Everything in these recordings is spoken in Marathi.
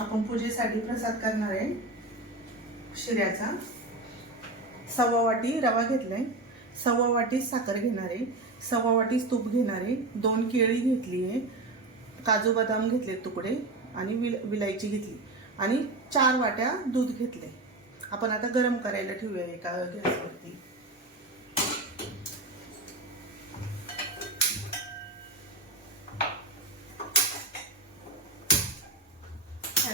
आपण पूजेसाठी प्रसाद करणार आहे. शिऱ्याचा. सव्वा वाटी रवा घेतलाय. सव्वा वाटी साखर घेणार आहे. सव्वा वाटी तूप घेणार आहे. दोन केळी घेतली आहे. काजू बदाम घेतले तुकडे आणि विल विलायची घेतली. आणि चार वाट्या दूध घेतले आपण आता गरम करायला ठेवूया एका गॅसवरती.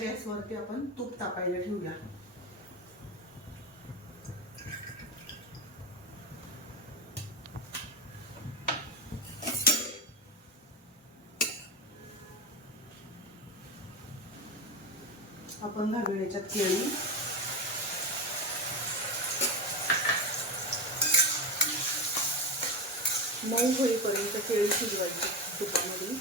गॅसवरती आपण तूप तापायला ठेवूया. आपण घालूया याच्यात केळी. मऊ होईपर्यंत केळी शिजवायची तुपामध्ये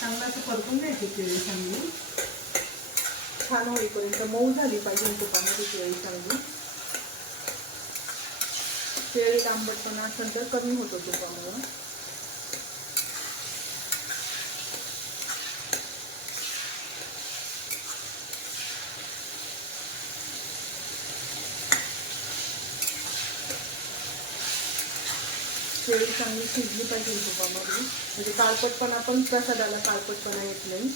चांगलं असं परतून घ्यायची केळी चांगली छान होईपर्यंत मऊ झाली पाहिजे तुपामध्ये केळी चांगली केळी लांबटपणा असेल तर कमी होतो तुपामुळं शेळी चांगली शिजली पाहिजे तुपामध्ये म्हणजे काळपटपणा पण प्रसादाला काळपटपणा येत नाही.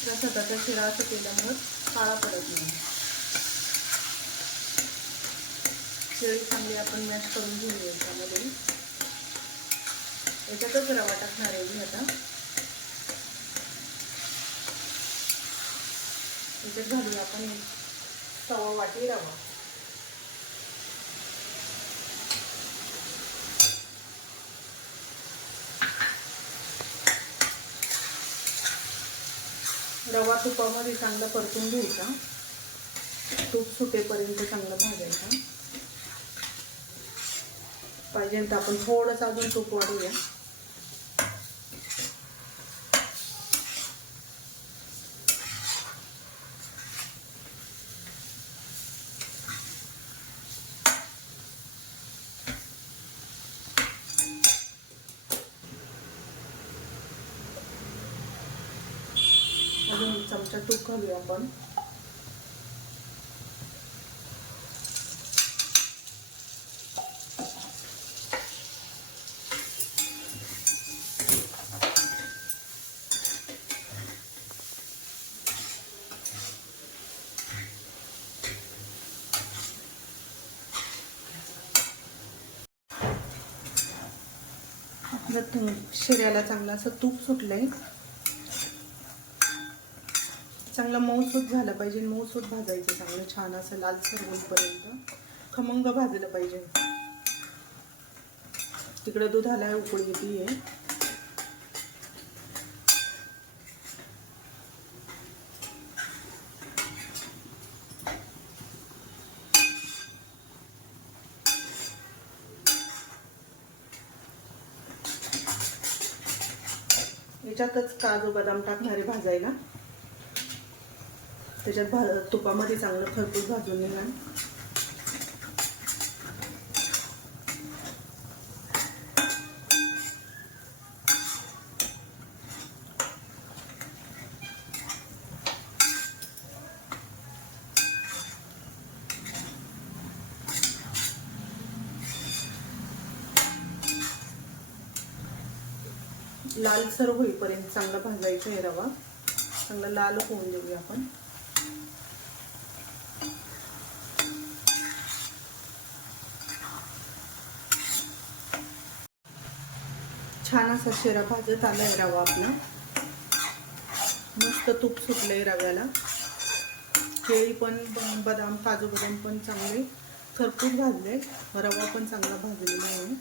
प्रसादाचा शिरा असं केल्यामुळं काळा पडत नाही. केळी चांगली आपण मॅश करून घेऊया याच्यामध्ये याच्यातच रवा टाकणार आहे मी आता. याच्यात घालूया आपण सवा सव्वा वाटी रवा. रवा तुपामध्ये चांगला परतून घ्यायचा. तूप सुटेपर्यंत चांगलं भाजायचा. पाहिजे तर आपण थोडंसं अजून तूप वाढूया अजून चमचा तूप घालूया आपण. आपलं शरीराला शिऱ्याला चांगलं असं तूप सुटलंय. चांगलं मऊसूत झालं पाहिजे. मऊसूत भाजायचं चांगलं छान असं लालसर होईपर्यंत खमंग भाजलं पाहिजे. तिकडं दुधाला उकळी येते त्याच्यातच काजू बदाम टाकणारे भाजायला. त्याच्यात भा तुपामध्ये चांगलं खरपूस भाजून निघाल लालसर होईपर्यंत चांगला भाजायचा आहे रवा. चांगला लाल होऊन देऊया आपण. छान असा शिरा भाजत आलाय रवा आपला. मस्त तूप सुटलंय रव्याला. केळी पण बदाम काजू बदाम पण चांगले सरपूट भाजले रवा पण चांगला भाजलेला आहे.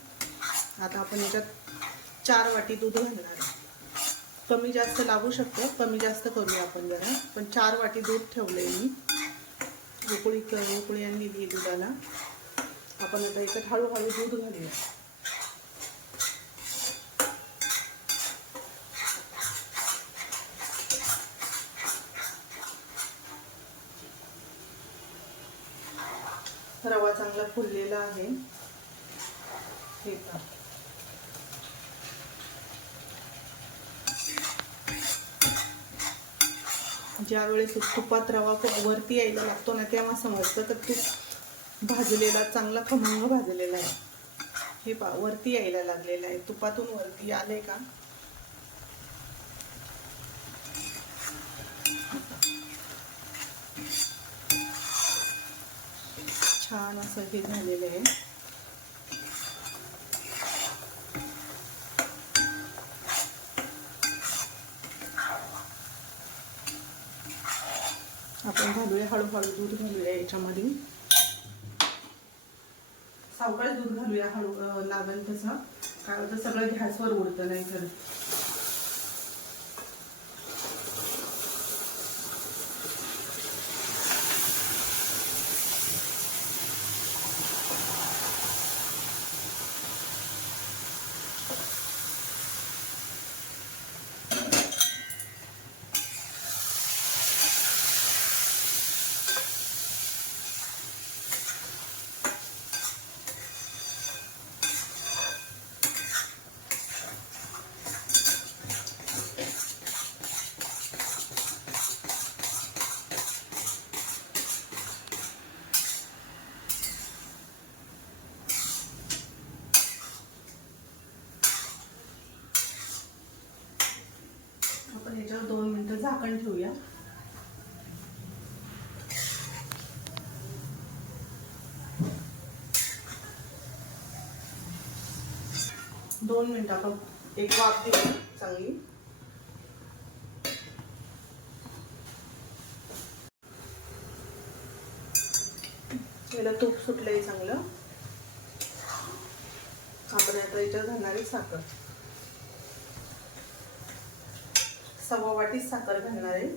आता आपण याच्यात चार वाटी दूध घालणार आहे. कमी जास्त लागू शकतं कमी जास्त करूया आपण जरा. पण चार वाटी दूध ठेवलंय मी. उकळी उकळी आणली आहे दुधाला. आपण आता याच्यात हळूहळू दूध घालूया. रवा चांगला फुललेला आहे. हे पहा. ज्या वेळेस तुपात रवा खूप वरती यायला लागतो ना तेव्हा समजतं तर तूप भाजलेला चांगला खमंग भाजलेला आहे. हे पा वरती यायला लागलेला आहे. तुपातून वरती आलंय का? छान असं हे झालेलं आहे. आपण घालूया हळूहळू दूध घालूया याच्यामध्ये सावकाळ दूध घालूया हळू लागल लागेल तसं. काय होतं सगळं गॅसवर उडतं नाही तर आपण याच्यावर दोन मिनिटं झाकण ठेवूया. दोन मिनिटं आपण एक वाफ देऊ चांगली. याला तूप सुटलंय चांगलं. आपण आता याच्यावर घालणार आहे साखर. सव्वा वाटी साखर घालणार आहे.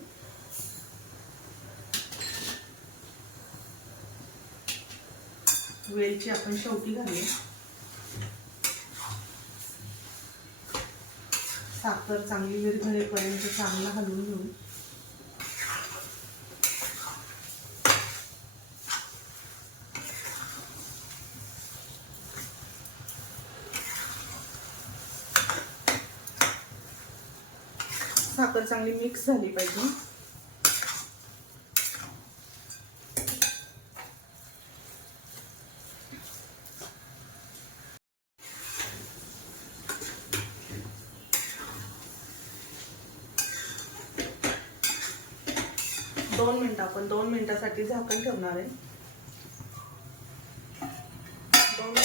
वेलची आपण शेवटी घालू साखर चांगली विरघळेपर्यंत चांगला हलवून घेऊ. साखर चांगली मिक्स झाली पाहिजे. दोन मिनिटं आपण दोन मिनिटासाठी झाकण ठेवणार आहे. दोन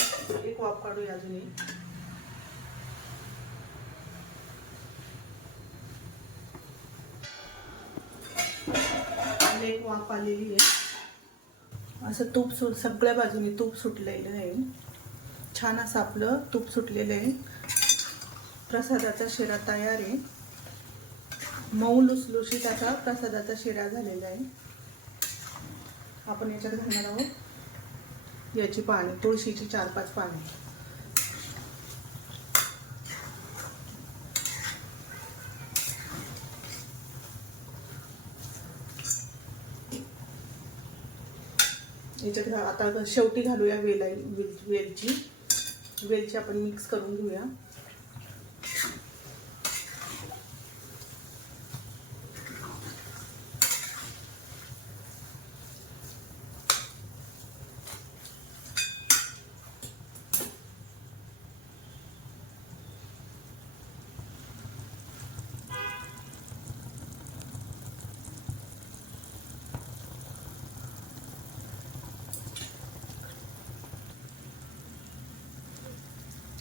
एक वाफ काढूया अजूनही. एक. वाफ आलेली आहे. असं तूप सुट सगळ्या बाजूनी तूप सुटलेलं आहे. छान असं आपलं तूप सुटलेलं आहे. प्रसादाचा शिरा तयार आहे. मऊ लुसलुशीत असा प्रसादाचा शिरा झालेला आहे. आपण याच्यात घालणार आहोत. याची पाने तुळशीची चार पाच पाने. याच्यात आता शेवटी घालूया वेलाई वेल वेलची. वेलची आपण मिक्स करून घेऊया.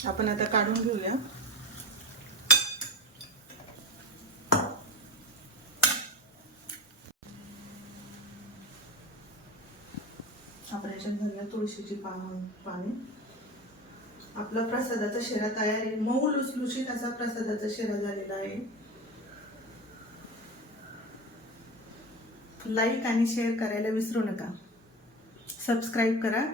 आपण आता काढून घेऊया. आपण याच्यात घालूया तुळशीची पान पाने. आपला प्रसादाचा शेरा तयार आहे. मऊ लुसलुशीत असा प्रसादाचा शेरा झालेला आहे. लाईक आणि शेअर करायला विसरू नका. सबस्क्राईब करा.